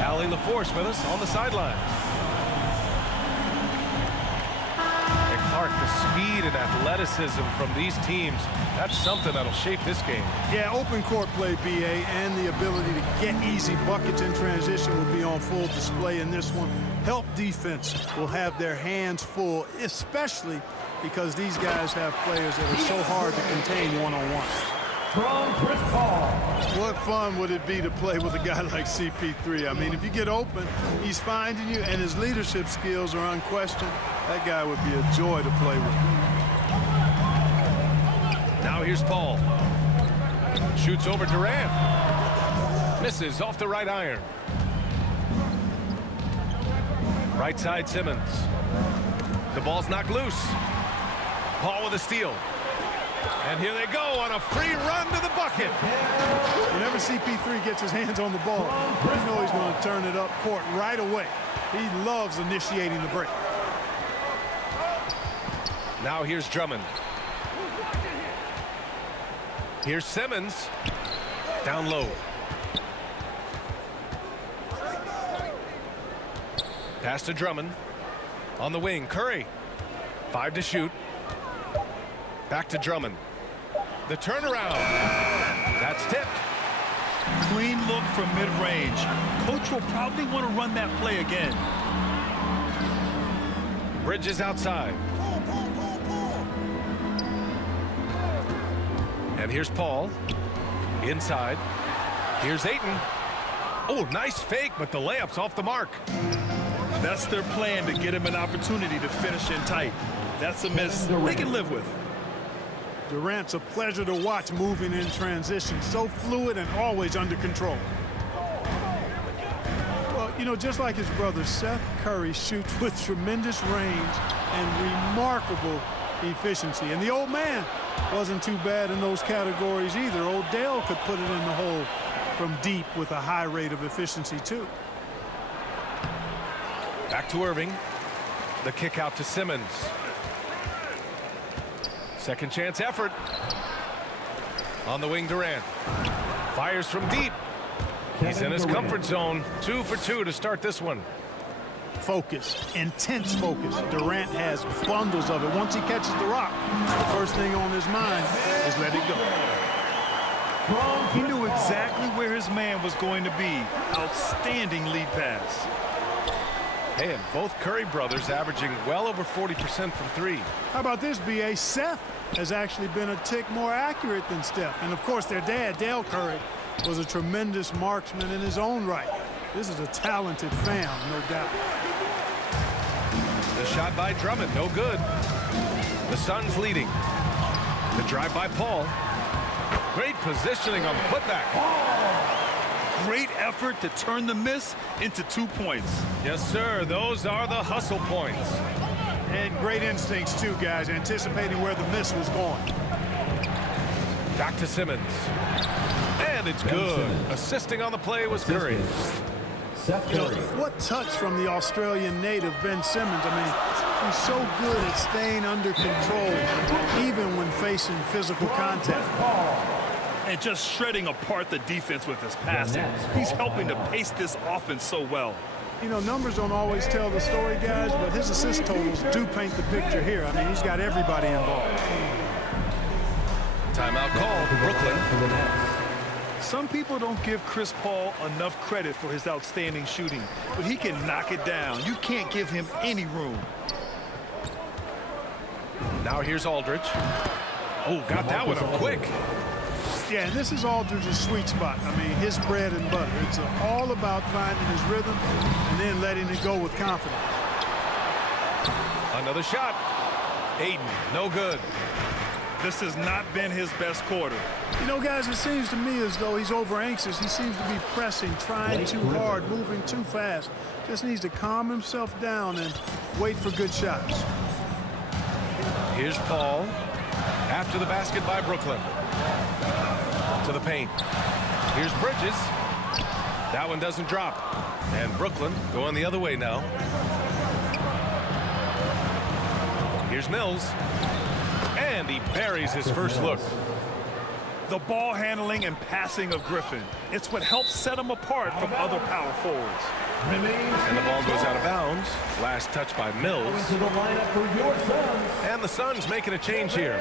Allie LaForce with us on the sidelines. And Clark, the speed and athleticism from these teams, that's something that'll shape this game. Yeah, open court play, BA, and the ability to get easy buckets in transition will be on full display in this one. Help defense will have their hands full, especially because these guys have players that are so hard to contain one-on-one. From Chris Paul. What fun would it be to play with a guy like CP3? I mean, if you get open, he's finding you, and his leadership skills are unquestioned. That guy would be a joy to play with. Now here's Paul. Shoots over Durant. Misses off the right iron. Right side Simmons. The ball's knocked loose. Paul with a steal. And here they go on a free run to the bucket. Whenever CP3 gets his hands on the ball, you know he's going to turn it up court right away. He loves initiating the break. Now here's Drummond. Here's Simmons. Down low. Pass to Drummond. On the wing, Curry. 5 to shoot. Back to Drummond. The turnaround. That's tipped. Clean look from mid-range. Coach will probably want to run that play again. Bridges outside. And here's Paul. Inside. Here's Ayton. Oh, nice fake, but the layup's off the mark. That's their plan, to get him an opportunity to finish in tight. That's a miss they can live with. Durant's a pleasure to watch moving in transition. So fluid and always under control. Well, you know, just like his brother, Seth Curry shoots with tremendous range and remarkable efficiency. And the old man wasn't too bad in those categories either. Odell could put it in the hole from deep with a high rate of efficiency, too. Back to Irving. The kick out to Simmons. Second chance effort. On the wing, Durant. Fires from deep. He's in his comfort zone. 2 for 2 to start this one. Focus, intense focus. Durant has bundles of it. Once he catches the rock, the first thing on his mind is let it go. He knew exactly where his man was going to be. Outstanding lead pass. Hey, and both Curry brothers averaging well over 40% from 3. How about this, B.A.? Seth has actually been a tick more accurate than Steph. And, of course, their dad, Dale Curry, was a tremendous marksman in his own right. This is a talented fam, no doubt. The shot by Drummond, no good. The Suns leading. The drive by Paul. Great positioning on the putback. Great effort to turn the miss into 2 points. Yes, sir. Those are the hustle points. And great instincts, too, guys, anticipating where the miss was going. Back to Simmons. And it's good. Assisting on the play was Curry. Seth Curry. What touch from the Australian native, Ben Simmons. I mean, he's so good at staying under control, even when facing physical contact. And just shredding apart the defense with his passing. He's helping to pace this offense so well. You know, numbers don't always tell the story, guys, but his assist totals do paint the picture here. I mean, he's got everybody involved. Timeout call to Brooklyn. Some people don't give Chris Paul enough credit for his outstanding shooting, but he can knock it down. You can't give him any room. Now here's Aldridge. Oh, got that one up quick. Yeah, and this is Aldridge's sweet spot. I mean, his bread and butter. It's all about finding his rhythm and then letting it go with confidence. Another shot. Ayton, no good. This has not been his best quarter. You know, guys, it seems to me as though he's over-anxious. He seems to be pressing, trying too hard, moving too fast. Just needs to calm himself down and wait for good shots. Here's Paul. After the basket by Brooklyn. To the paint. Here's Bridges. That one doesn't drop. And Brooklyn going the other way now. Here's Mills. And he buries his first look. The ball handling and passing of Griffin. It's what helps set him apart from other power forwards. And the ball goes out of bounds. Last touch by Mills. To the lineup for your Suns. And the Suns making a change here.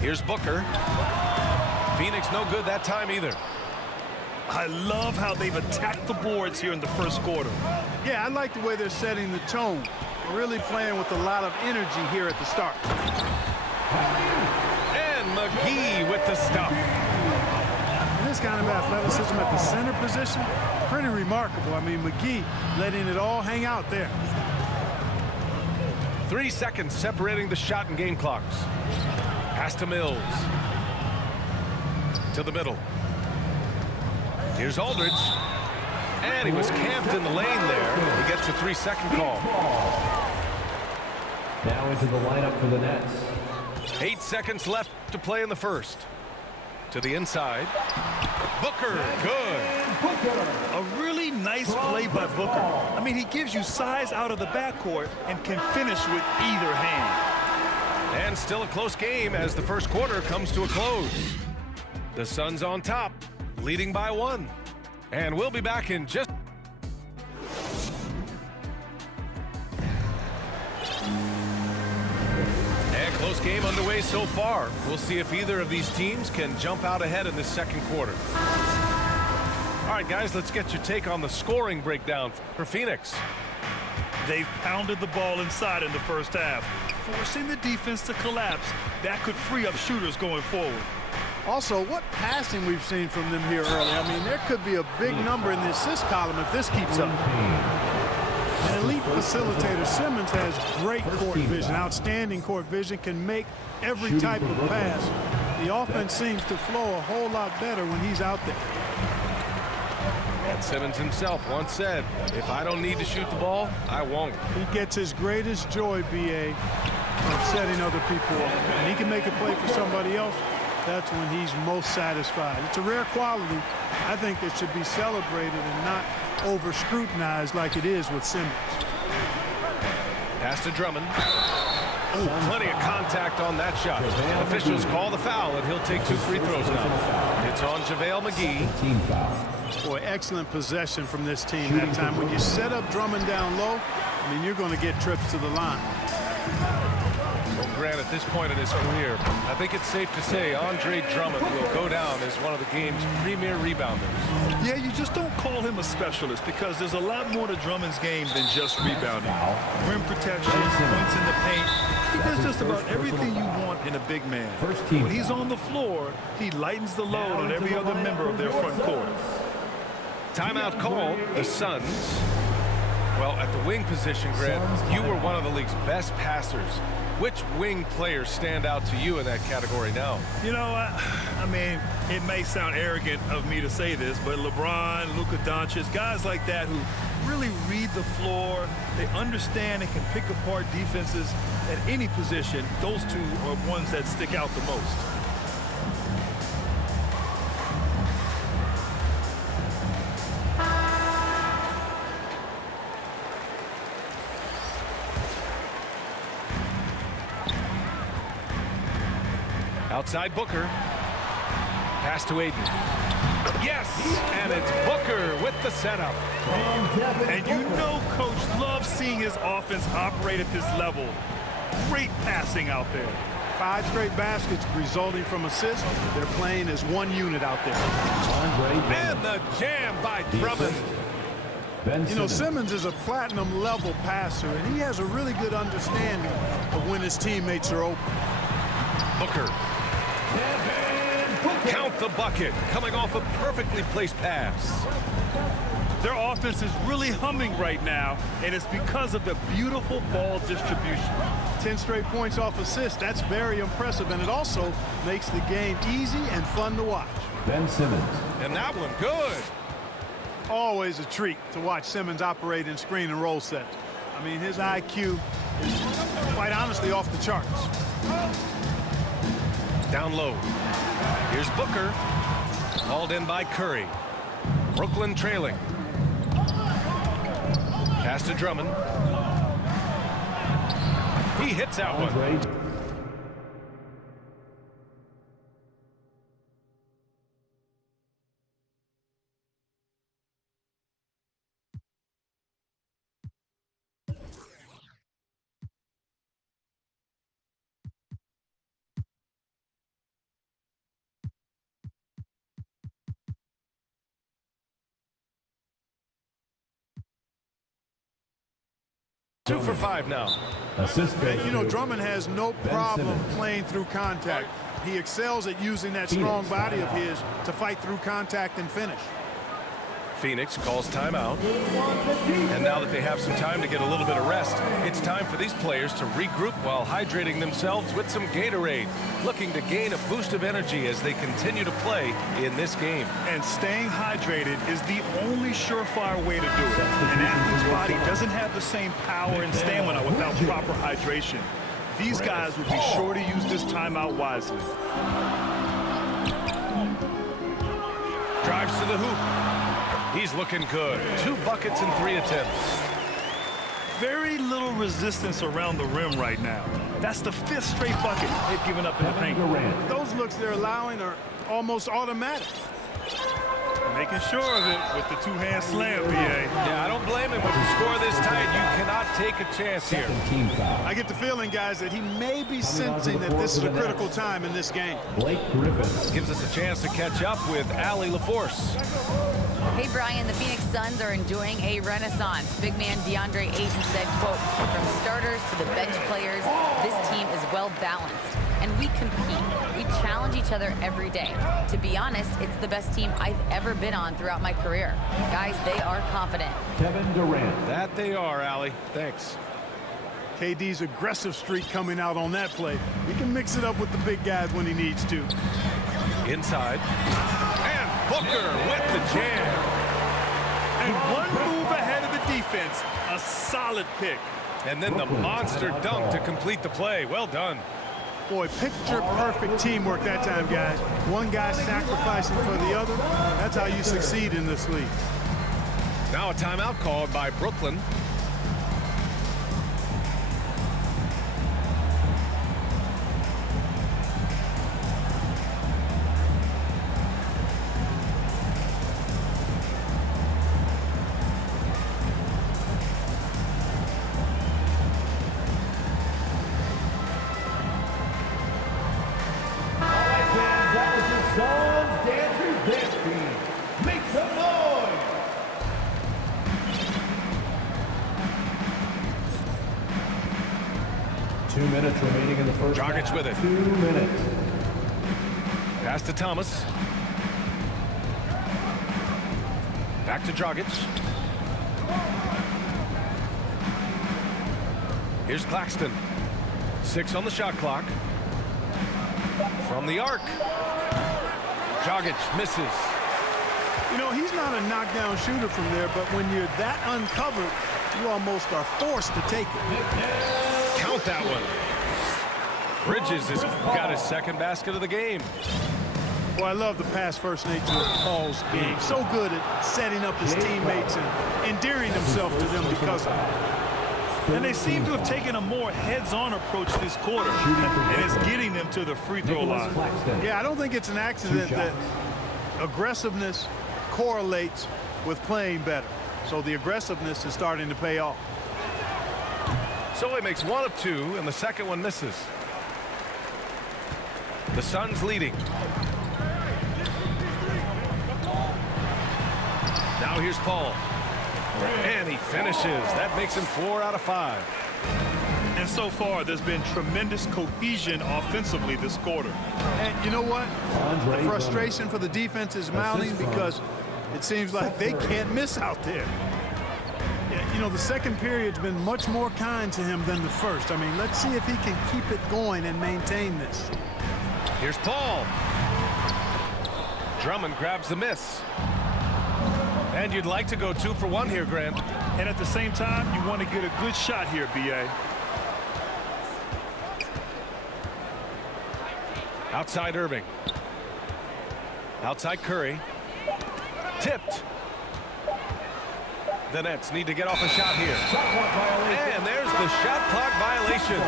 Here's Booker. Phoenix no good that time either. I love how they've attacked the boards here in the first quarter. Yeah, I like the way they're setting the tone. Really playing with a lot of energy here at the start. And McGee with the stuff. And this kind of athleticism at the center position, pretty remarkable. I mean, McGee letting it all hang out there. 3 seconds separating the shot and game clocks. Pass to Mills. To the middle. Here's Aldridge. And he was camped in the lane there. He gets a 3-second call. Now into the lineup for the Nets. 8 seconds left to play in the first. To the inside. Booker, good. A really nice play by Booker. I mean, he gives you size out of the backcourt and can finish with either hand. And still a close game as the first quarter comes to a close. The Suns on top, leading by 1. And we'll be back in just... And close game underway so far. We'll see if either of these teams can jump out ahead in this second quarter. All right, guys, let's get your take on the scoring breakdown for Phoenix. They've pounded the ball inside in the first half, forcing the defense to collapse. That could free up shooters going forward. Also, what passing we've seen from them here early. I mean, there could be a big number in the assist column if this keeps up. An elite facilitator, Simmons, has great court vision, outstanding court vision, can make every type of pass. The offense seems to flow a whole lot better when he's out there. And Simmons himself once said, if I don't need to shoot the ball, I won't. He gets his greatest joy, B.A., of setting other people up. And he can make a play for somebody else. That's when he's most satisfied. It's a rare quality. I think it should be celebrated and not over-scrutinized like it is with Simmons. Pass to Drummond. Oh, plenty of contact on that shot. Officials call the foul, and he'll take 2 free throws now. It's on JaVale McGee. Team foul. Boy, excellent possession from this team that time. When you set up Drummond down low, I mean, you're going to get trips to the line. Well, Grant, at this point in his career, I think it's safe to say Andre Drummond will go down as one of the game's premier rebounders. Yeah, you just don't call him a specialist because there's a lot more to Drummond's game than just rebounding. Rim protection, points in the paint. He does just about everything you want in a big man. When he's on the floor, he lightens the load on every other member of their front court. Timeout call, the Suns. Well, at the wing position, Grant, you were one of the league's best passers. Which wing players stand out to you in that category now? You know, I mean, it may sound arrogant of me to say this, but LeBron, Luka Doncic, guys like that who really read the floor, they understand and can pick apart defenses at any position, those two are ones that stick out the most. Outside Booker. Pass to Aiden. Yes! And it's Booker with the setup. And you know Coach loves seeing his offense operate at this level. Great passing out there. 5 straight baskets resulting from assists. They're playing as one unit out there. And the jam by Drummond. You know, Simmons is a platinum level passer, and he has a really good understanding of when his teammates are open. Booker. Count the bucket, coming off a perfectly placed pass. Their offense is really humming right now, and it's because of the beautiful ball distribution. 10 straight points off assists. That's very impressive, and it also makes the game easy and fun to watch. Ben Simmons. And that one good. Always a treat to watch Simmons operate in screen and roll sets. I mean, his IQ is quite honestly off the charts. Down low. Here's Booker. Hauled in by Curry. Brooklyn trailing. Pass to Drummond. He hits that one. 2 for 5 now. Assist goes And, you know, to Drummond has no Ben problem Simmons. playing through contact. He excels at using that Phoenix strong body of timeout. his to fight through contact and finish. Phoenix calls timeout. And now that they have some time to get a little bit of rest, it's time for these players to regroup while hydrating themselves with some Gatorade, looking to gain a boost of energy as they continue to play in this game. And staying hydrated is the only surefire way to do it. An athlete's body doesn't have the same power and stamina without proper hydration. These guys will be sure to use this timeout wisely. Drives to the hoop. He's looking good. 2 buckets in 3 attempts. Very little resistance around the rim right now. That's the 5th straight bucket they've given up in the paint. Durant. Those looks they're allowing are almost automatic. Making sure of it with the 2-hand slam, BA. Yeah, I don't blame him. With the score this tight, you cannot take a chance here. Second team foul. I get the feeling, guys, that he may be sensing that this is a critical time in this game. Blake Griffin. Gives us a chance to catch up with Allie LaForce. Hey, Brian, the Phoenix Suns are enjoying a renaissance. Big man DeAndre Ayton said, quote, from starters to the bench players, this team is well balanced. And we compete. We challenge each other every day. To be honest, it's the best team I've ever been on throughout my career. Guys, they are confident. Kevin Durant. That they are, Allie. Thanks. KD's aggressive streak coming out on that play. He can mix it up with the big guys when he needs to. Inside. And Booker with the jam. And one move ahead of the defense. A solid pick. And then the monster dunk to complete the play. Well done. Boy, picture-perfect teamwork that time, guys. One guy sacrificing for the other. That's how you succeed in this league. Now a timeout called by Brooklyn. Suns dancers dancing. Make some noise. Two minutes remaining in the first Dragic half. with it. 2 minutes. Pass to Thomas. Back to Dragic. Here's Claxton. 6 on the shot clock. From the arc. Dragic misses. You know, he's not a knockdown shooter from there, but when you're that uncovered, you almost are forced to take it. Count that one. Bridges has got his second basket of the game. Well, I love the pass-first nature of Paul's game. So good at setting up his teammates and endearing himself to them because of it. And they seem to have taken a more heads-on approach this quarter. And it's getting them to the free throw line. Yeah, I don't think it's an accident that aggressiveness correlates with playing better. So the aggressiveness is starting to pay off. So he makes 1 of 2, and the second one misses. The Suns leading. Now here's Paul. And he finishes. That makes him 4 out of 5. And so far, there's been tremendous cohesion offensively this quarter. And you know what? The frustration for the defense is mounting because it seems like they can't miss out there. Yeah, you know, the second period's been much more kind to him than the first. I mean, let's see if he can keep it going and maintain this. Here's Paul. Drummond grabs the miss. And you'd like to go 2 for 1 here, Grant. And at the same time, you want to get a good shot here, B.A. Outside Irving. Outside Curry. Tipped. The Nets need to get off a shot here. And there's the shot clock violation.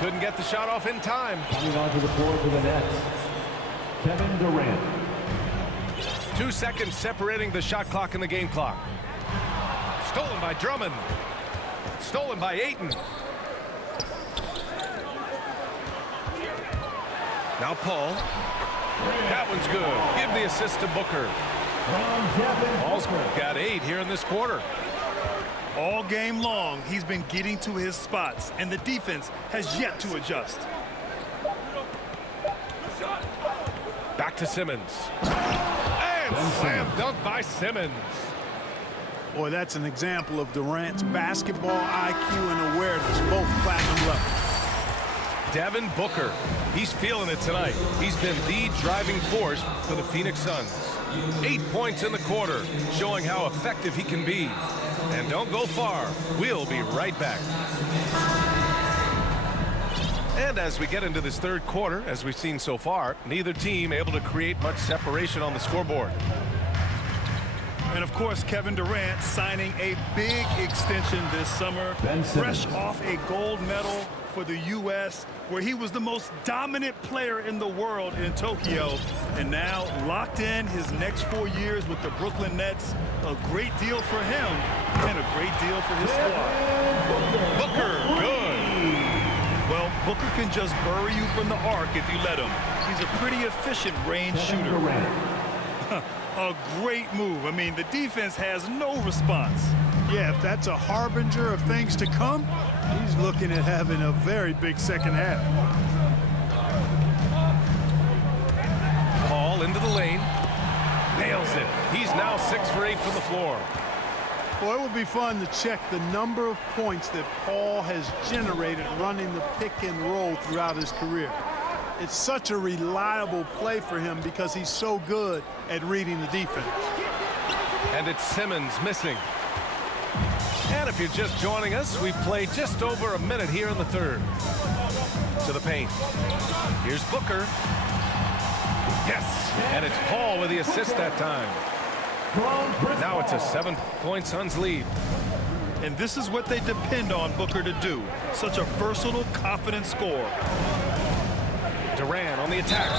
Couldn't get the shot off in time. Coming onto the floor for the Nets, Kevin Durant. 2 seconds separating the shot clock and the game clock. Stolen by Drummond. Stolen by Ayton. Now Paul. That one's good. Give the assist to Booker. Paul's got 8 here in this quarter. All game long, he's been getting to his spots, and the defense has yet to adjust. Back to Simmons. And slam dunk by Simmons. Boy, that's an example of Durant's basketball IQ and awareness, both platinum level. Devin Booker. He's feeling it tonight. He's been the driving force for the Phoenix Suns. 8 points in the quarter, showing how effective he can be. And don't go far. We'll be right back. And as we get into this third quarter, as we've seen so far, neither team able to create much separation on the scoreboard. And of course, Kevin Durant signing a big extension this summer, fresh off a gold medal for the U.S., where he was the most dominant player in the world in Tokyo, and now locked in his next 4 years with the Brooklyn Nets. A great deal for him and a great deal for his squad. Booker, good. Well, Booker can just bury you from the arc if you let him. He's a pretty efficient range shooter. A great move. I mean, the defense has no response. Yeah, if that's a harbinger of things to come, he's looking at having a very big second half. Paul into the lane. Nails it. He's now 6 for 8 from the floor. Well, it would be fun to check the number of points that Paul has generated running the pick and roll throughout his career. It's such a reliable play for him because he's so good at reading the defense. And it's Simmons missing. And if you're just joining us, we've played just over a minute here in the third. To the paint. Here's Booker. Yes, and it's Paul with the assist that time. Now it's a 7-point Suns lead. And this is what they depend on Booker to do. Such a versatile, confident scorer. Durant on the attack.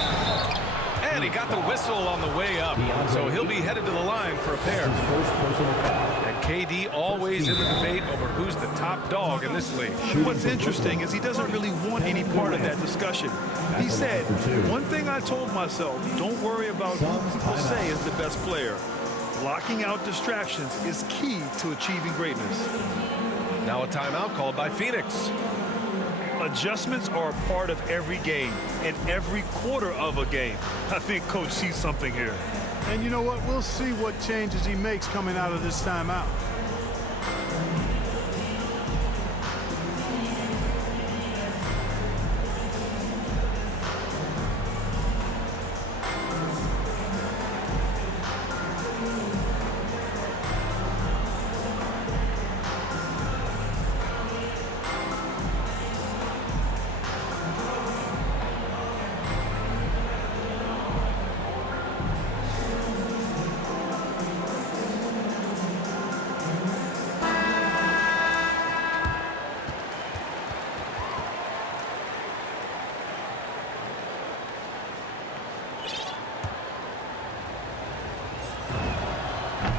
And he got the whistle on the way up. So he'll be headed to the line for a pair. And KD always in the debate over who's the top dog in this league. What's interesting is he doesn't really want any part of that discussion. He said, one thing I told myself, don't worry about who people say is the best player. Blocking out distractions is key to achieving greatness. Now a timeout called by Phoenix. Adjustments are a part of every game and every quarter of a game. I think Coach sees something here. And you know what? We'll see what changes he makes coming out of this timeout.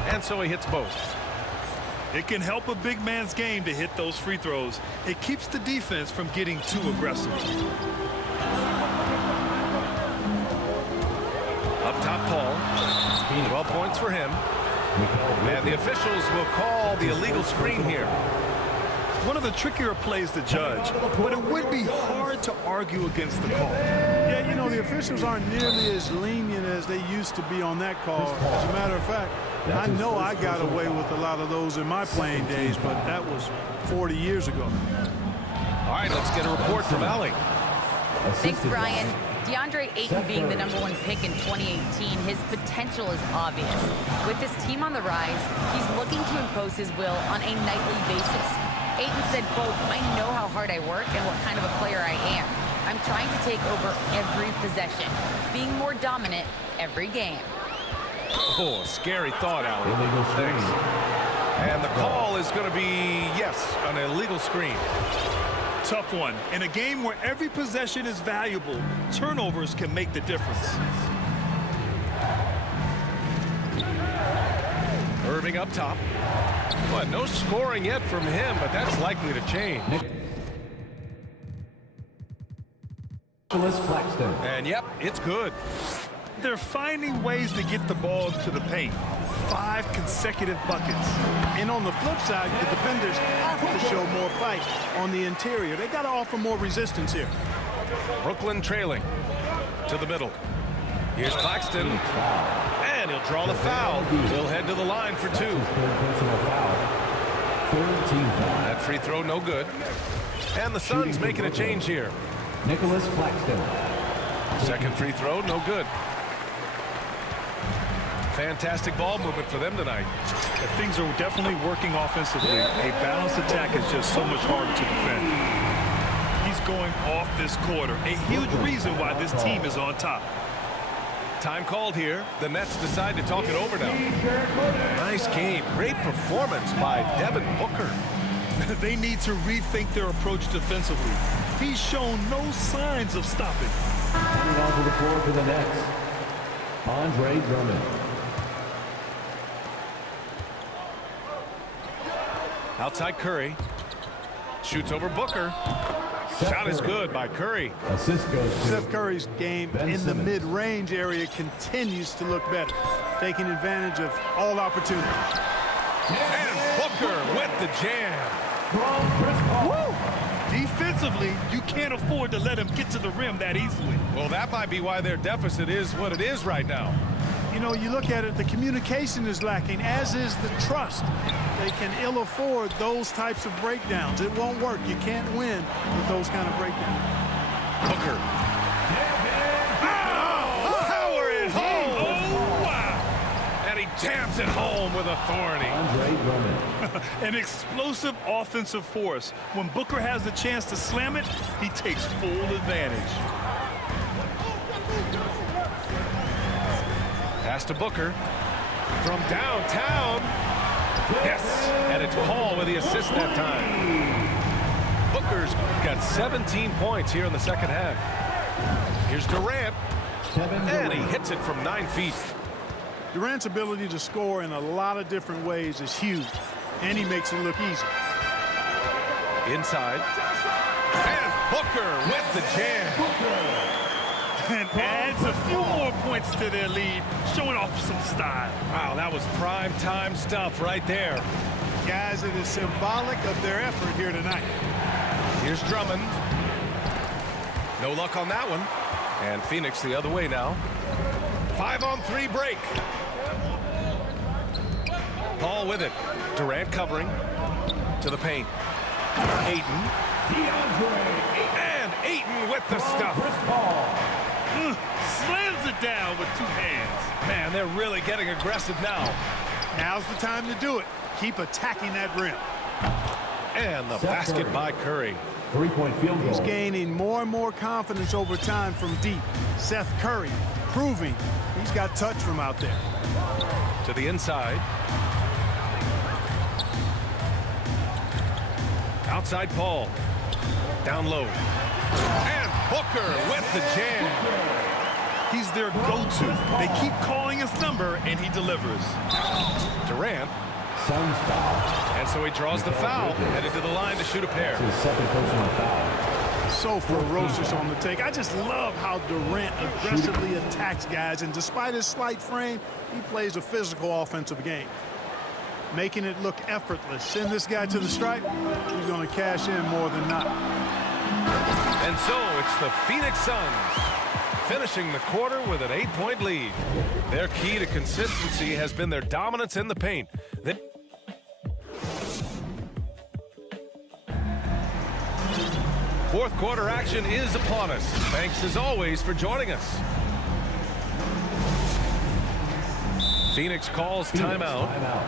And so he hits both. It can help a big man's game to hit those free throws. It keeps the defense from getting too aggressive. Up top, Paul. 12 points for him. And the officials will call the illegal screen here. One of the trickier plays to judge, but it would be hard to argue against the call. Yeah, you know, the officials aren't nearly as lenient as they used to be on that call. As a matter of fact, I know I got away with a lot of those in my playing days, but that was 40 years ago. All right, let's get a report from Allie. Thanks, Brian. DeAndre Ayton being the #1 pick in 2018, his potential is obvious. With this team on the rise, he's looking to impose his will on a nightly basis. Ayton said, quote, "I know how hard I work and what kind of a player I am. I'm trying to take over every possession, being more dominant every game." Oh, scary thought, Allie. Thanks. And the call is going to be, yes, an illegal screen. Tough one. In a game where every possession is valuable, turnovers can make the difference. Irving up top. But no scoring yet from him, but that's likely to change. Claxton. And yep, it's good. They're finding ways to get the ball to the paint. 5 consecutive buckets. And on the flip side, the defenders have to show more fight on the interior. They got to offer more resistance here. Brooklyn trailing to the middle. Here's Claxton, and he'll draw the foul. He'll head to the line for 2. Personal foul. Third team foul. That free throw no good. And the Suns making a change here. Nicholas Claxton. Second free throw no good. Fantastic ball movement for them tonight. Things are definitely working offensively. A balanced attack is just so much harder to defend. He's going off this quarter. A huge reason why this team is on top. Time called here. The Nets decide to talk it over now. Nice game. Great performance by Devin Booker. They need to rethink their approach defensively. He's shown no signs of stopping. Coming onto the floor for the Nets, Andre Drummond. Outside Curry. Shoots over Booker. Shot is good by Curry. Assist goes to Seth Curry's game Ben in the Simmons. mid-range area continues to look better, taking advantage of all opportunities. And Booker with the jam. from Chris Paul. Defensively, you can't afford to let him get to the rim that easily. Well, that might be why their deficit is what it is right now. You know, you look at it, the communication is lacking, as is the trust. They can ill afford those types of breakdowns. It won't work. You can't win with those kind of breakdowns. Booker. Power it home. Oh, wow. And he jams it home with authority. Andre Drummond. An explosive offensive force. When Booker has the chance to slam it, he takes full advantage. Pass to Booker from downtown. Yes, and it's Paul with the assist that time. Booker's got 17 points here in the second half. Here's Durant, and he hits it from 9 feet. Durant's ability to score in a lot of different ways is huge, and he makes it look easy. Inside, and Booker with the jam. And adds a few more points to their lead, showing off some style. Wow, that was prime time stuff right there. Guys, it is symbolic of their effort here tonight. Here's Drummond. No luck on that one. And Phoenix the other way now. 5-on-3 break. Paul with it. Durant covering. To the paint. Ayton. And Ayton with the stuff. Slams it down with 2 hands. Man, they're really getting aggressive now. Now's the time to do it. Keep attacking that rim. And the Seth basket Curry. by Curry. 3-point field goal. He's gaining more and more confidence over time from deep. Seth Curry proving he's got touch from out there. To the inside. Outside Paul. Down low. And Booker with the jam. He's their go-to. They keep calling his number, and he delivers. Durant. Suns foul. And so he draws the foul. Headed to the line to shoot a pair. His second personal foul. So ferocious on the take. I just love how Durant aggressively attacks guys, and despite his slight frame, he plays a physical offensive game, making it look effortless. Send this guy to the stripe, he's going to cash in more than not. And so it's the Phoenix Suns finishing the quarter with an 8-point lead. Their key to consistency has been their dominance in the paint. Fourth quarter action is upon us. Thanks as always for joining us. Phoenix calls timeout. Timeout.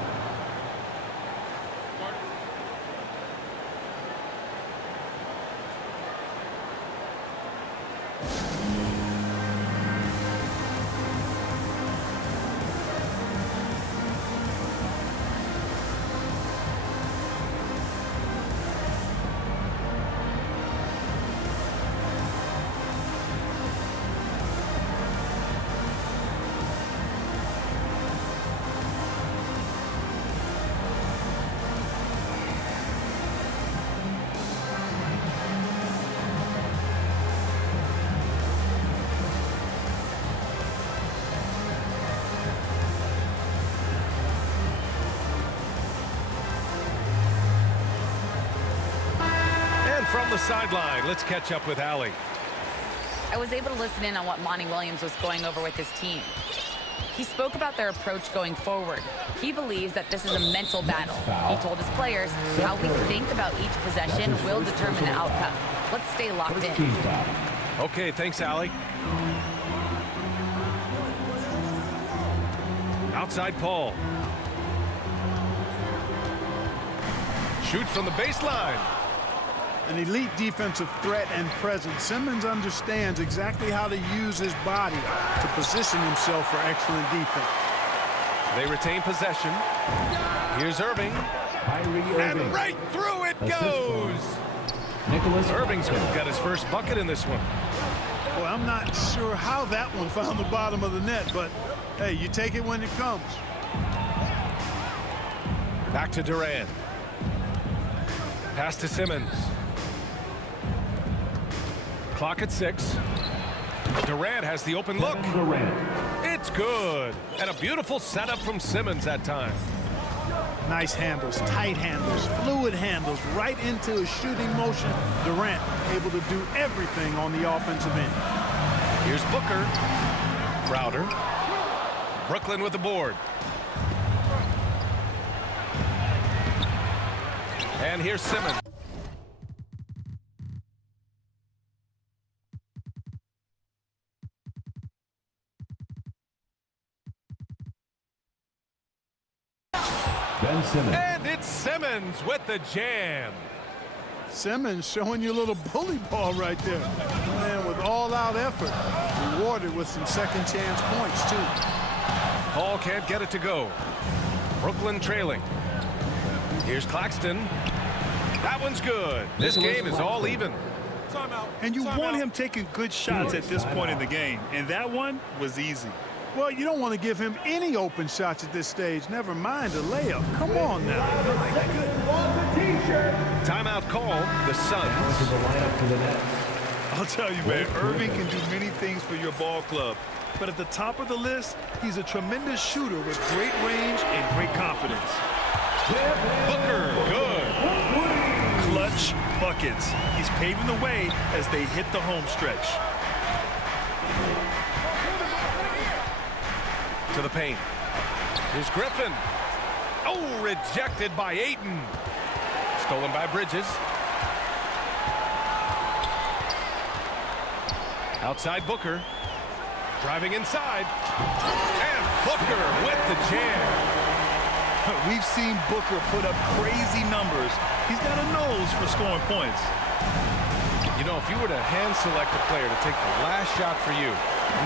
from the sideline, let's catch up with Allie. I was able to listen in on what Monty Williams was going over with his team. He spoke about their approach going forward. He believes that this is a mental battle. He told his players how we think about each possession will determine the outcome. Let's stay locked in. Okay, thanks, Allie. Outside Paul. Shoots from the baseline. An elite defensive threat and presence. Simmons understands exactly how to use his body to position himself for excellent defense. They retain possession. Here's Irving. Kyrie Irving. And right through it goes. Nicholas Irving's Claxton. got his first bucket in this one. Well, I'm not sure how that one found the bottom of the net, but hey, you take it when it comes. Back to Durant. Pass to Simmons. Clock at 6. Durant has the open look. Durant. It's good. And a beautiful setup from Simmons that time. Nice handles, tight handles, fluid handles, right into a shooting motion. Durant able to do everything on the offensive end. Here's Booker. Crowder. Brooklyn with the board. And here's Simmons. Ben Simmons. And it's Simmons with the jam. Simmons showing you a little bully ball right there. Man, with all-out effort, rewarded with some second-chance points, too. Paul can't get it to go. Brooklyn trailing. Here's Claxton. That one's good. This game is all even. And you want him taking good shots at this point in the game. And that one was easy. Well, you don't want to give him any open shots at this stage. Never mind a layup. Come on now. Timeout call. The To Suns. the lineup to the Nets. I'll tell you, man, Irving can do many things for your ball club. But at the top of the list, he's a tremendous shooter with great range and great confidence. Booker, good. Clutch buckets. He's paving the way as they hit the home stretch. To the paint. Here's Griffin. Oh, rejected by Ayton. Stolen by Bridges. Outside Booker. Driving inside. And Booker with the jam. We've seen Booker put up crazy numbers. He's got a nose for scoring points. You know, if you were to hand select a player to take the last shot for you,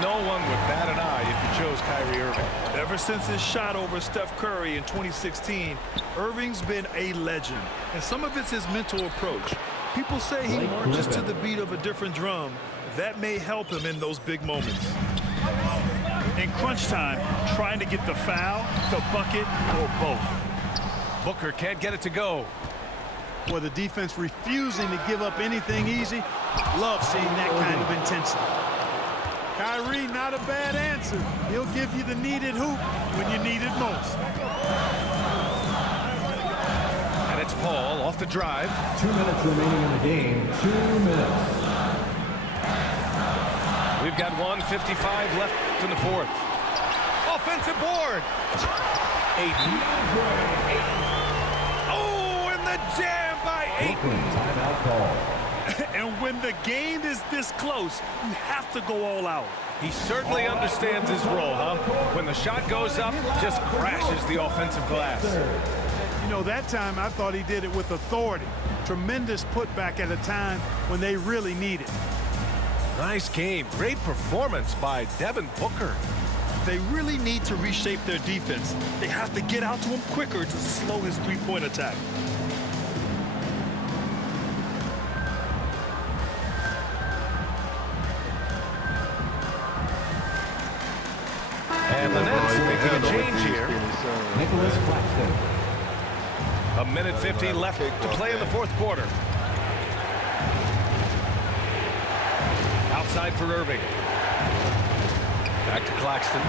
no one would bat an eye if you chose Kyrie Irving. Ever since his shot over Steph Curry in 2016, Irving's been a legend. And some of it's his mental approach. People say he marches to the beat of a different drum. That may help him in those big moments. In crunch time, trying to get the foul, the bucket, or both. Booker can't get it to go. Boy, the defense refusing to give up anything easy. Love seeing that kind of intensity. Kyrie, not a bad answer. He'll give you the needed hoop when you need it most. And it's Paul off the drive. 2 minutes remaining in the game. 2 minutes. We've got 1:55 left in the fourth. Offensive board. Ayton. Oh, and the jam by Ayton. Brooklyn timeout call. And when the game is this close, you have to go all out. He certainly understands his role, huh? When the shot goes up, just crashes the offensive glass. You know, that time I thought he did it with authority. Tremendous putback at a time when they really need it. Nice game. Great performance by Devin Booker. They really need to reshape their defense. They have to get out to him quicker to slow his three-point attack. And the Nets making a change here. Nicholas Claxton. 1:50 left to play in the fourth quarter. Outside for Irving. Back to Claxton.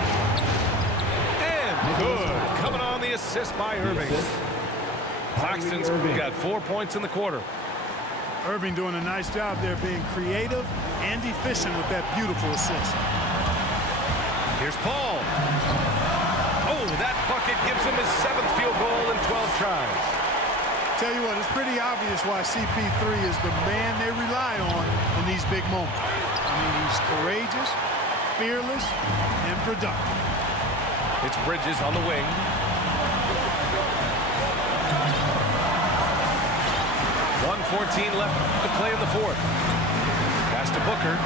And good. Coming on the assist by Irving. Claxton's got 4 points in the quarter. Irving doing a nice job there being creative and efficient with that beautiful assist. Here's Paul. Oh, that bucket gives him his 7th field goal in 12 tries. Tell you what, it's pretty obvious why CP3 is the man they rely on in these big moments. I mean, he's courageous, fearless, and productive. It's Bridges on the wing. .114 left to play in the 4th. Pass to Booker.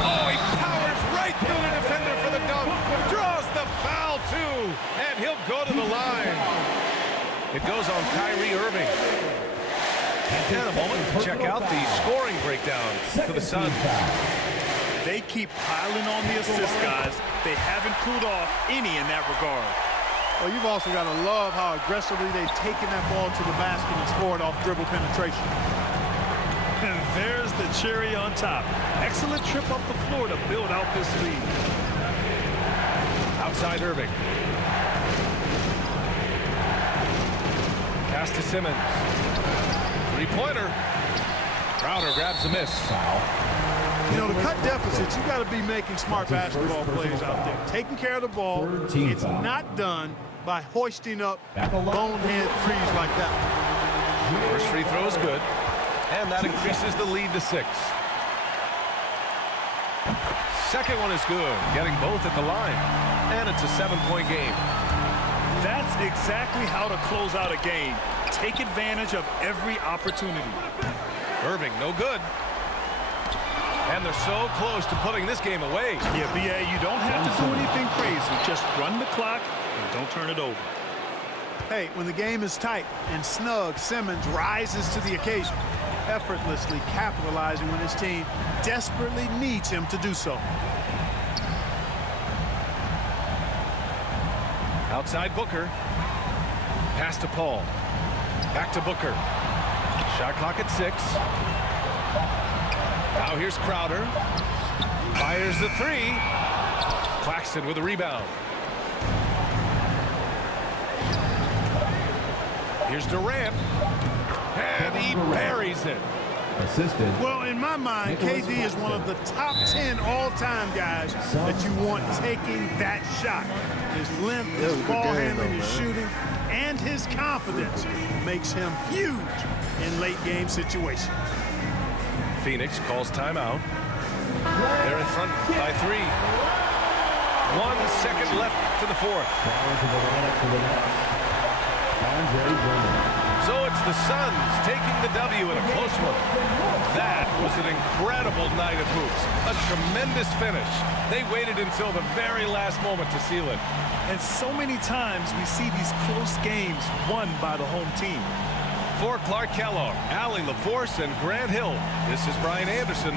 Oh, he powers right through the defender for the dunk. Draws the foul, too. And he'll go to the line. It goes on Kyrie Irving. And a moment to check out the scoring breakdown for the Suns. They keep piling on the assists, guys. They haven't cooled off any in that regard. Well, you've also got to love how aggressively they've taken that ball to the basket and scored off dribble penetration. And there's the cherry on top. Excellent trip up the floor to build out this lead. Outside Irving. Pass to Simmons. Three-pointer. Crowder grabs a miss. Foul. You know, to cut deficits, you got to be making smart basketball plays out there. Taking care of the ball. It's not done by hoisting up bonehead threes like that. First free throw is good. And that increases the lead to 6. Second one is good. Getting both at the line. And it's a 7-point game. That's exactly how to close out a game. Take advantage of every opportunity. Irving, no good. And they're so close to putting this game away. Yeah, B.A., you don't have to do anything crazy. Just run the clock and don't turn it over. Hey, when the game is tight and snug, Simmons rises to the occasion, effortlessly capitalizing when his team desperately needs him to do so. Outside Booker. Pass to Paul. Back to Booker. Shot clock at 6. Now here's Crowder. Fires the 3. Claxton with a rebound. Here's Durant. And he buries it. Assisted. Well, in my mind, KD is one of the top 10 all-time guys that you want taking that shot. His length, his ball handling, his shooting, and his confidence makes him huge in late-game situations. Phoenix calls timeout. They're in front by 3. 1 second left to the 4th. To the lineup for the Nets. Andre Drummond. So it's the Suns taking the W in a close one. That was an incredible night of hoops. A tremendous finish. They waited until the very last moment to seal it. And so many times we see these close games won by the home team. For Clark Kellogg, Allie LaForce, and Grant Hill, this is Brian Anderson.